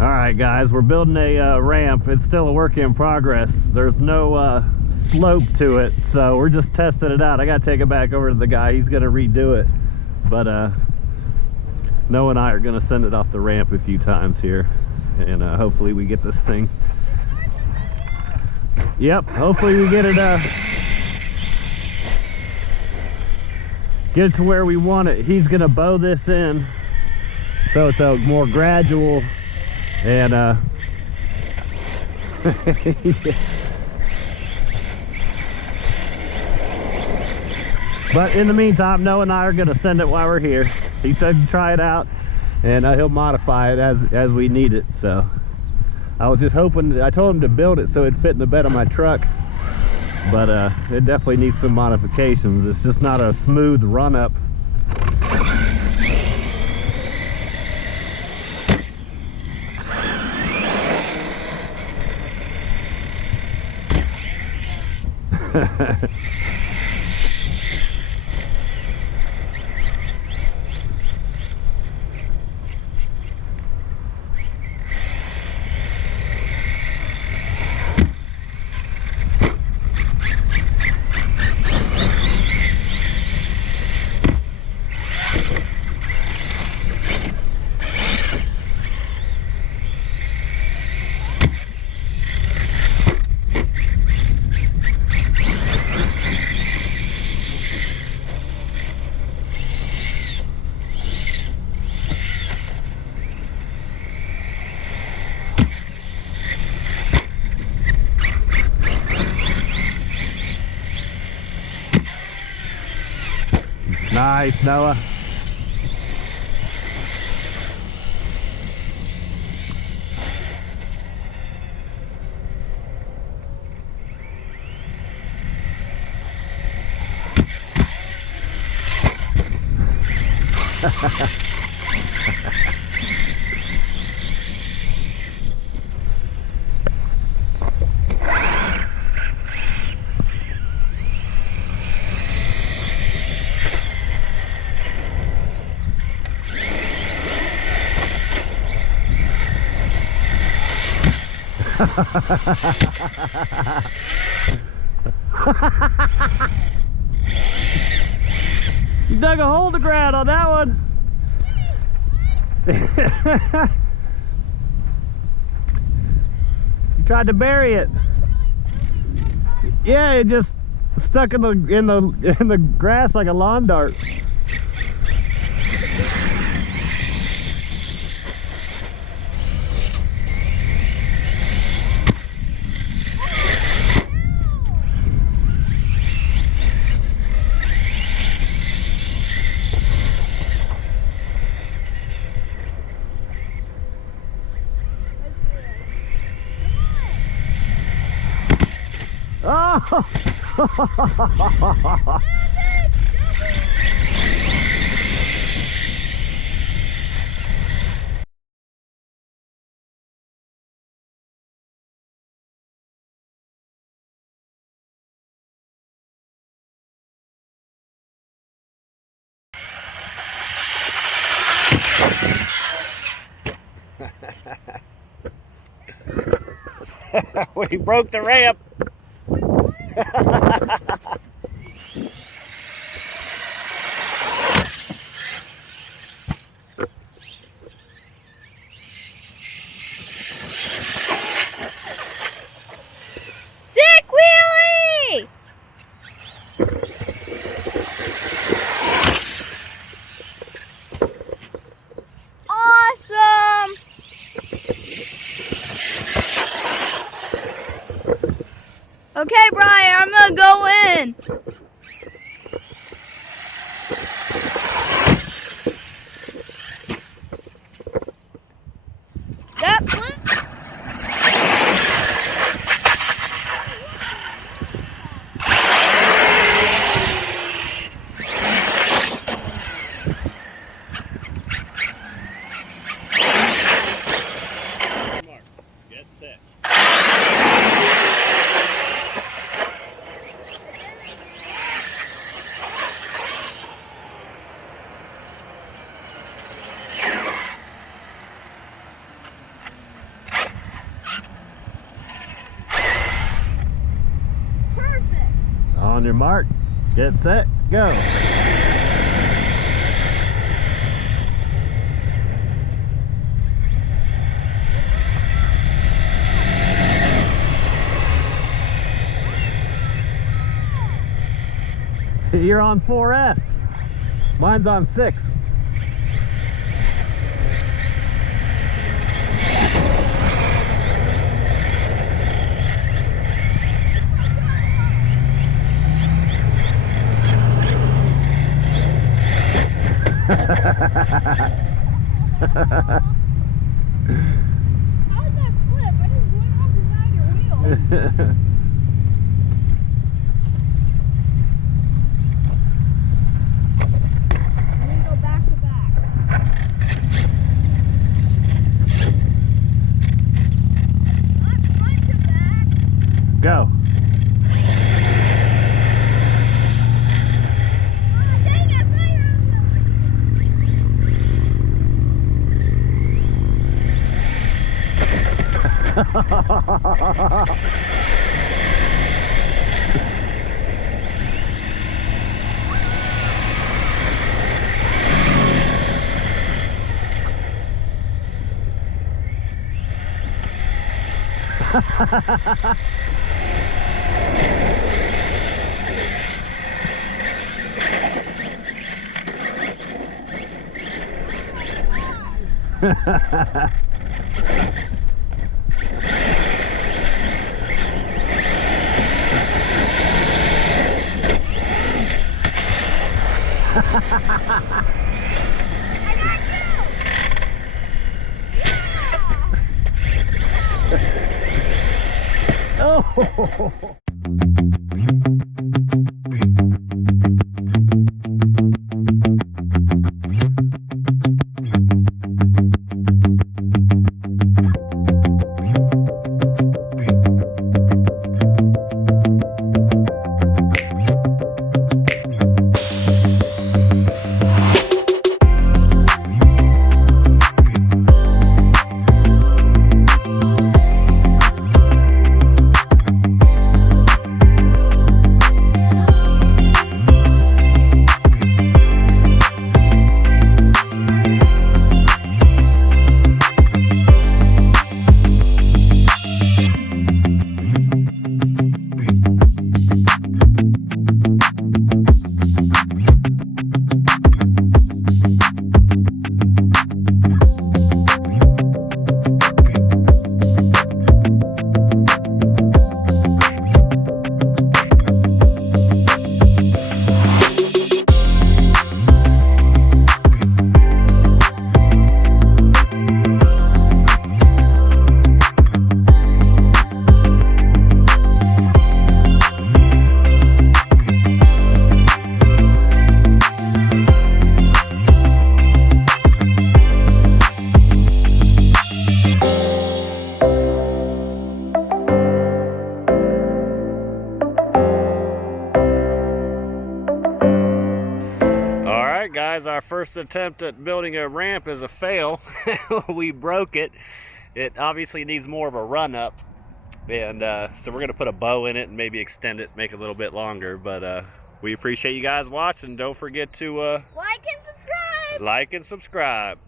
Alright guys, we're building a ramp. It's still a work in progress. There's no slope to it, so we're just testing it out. I gotta take it back over to the guy. He's gonna redo it. But Noah and I are gonna send it off the ramp a few times here. And hopefully we get this thing. Yep, hopefully we get it to where we want it. He's gonna bow this in so it's a more gradual and but in the meantime, Noah and I are gonna send it while we're here. He said try it out, and he'll modify it as we need it. So I was just hoping, I told him to build it so it'd fit in the bed of my truck, but it definitely needs some modifications. It's just not a smooth run up. Nice, Noah. You dug a hole in the ground on that one. You tried to bury it. Yeah, it just stuck in the grass like a lawn dart. Oh! We broke the ramp. Sick wheelie! Awesome! Okay, Brian, I'm gonna go in. That Get set. On your mark, get set, go. You're on 4S. Mine's on 6. How did that flip? I just went off the side of your wheel. And then go back to back. Not front to back. Go. Oh! Guys, our first attempt at building a ramp is a fail. We broke it. It obviously needs more of a run up, and so we're gonna put a bow in it and maybe extend it, make it a little bit longer. But we appreciate you guys watching. Don't forget to like and subscribe. Like and subscribe.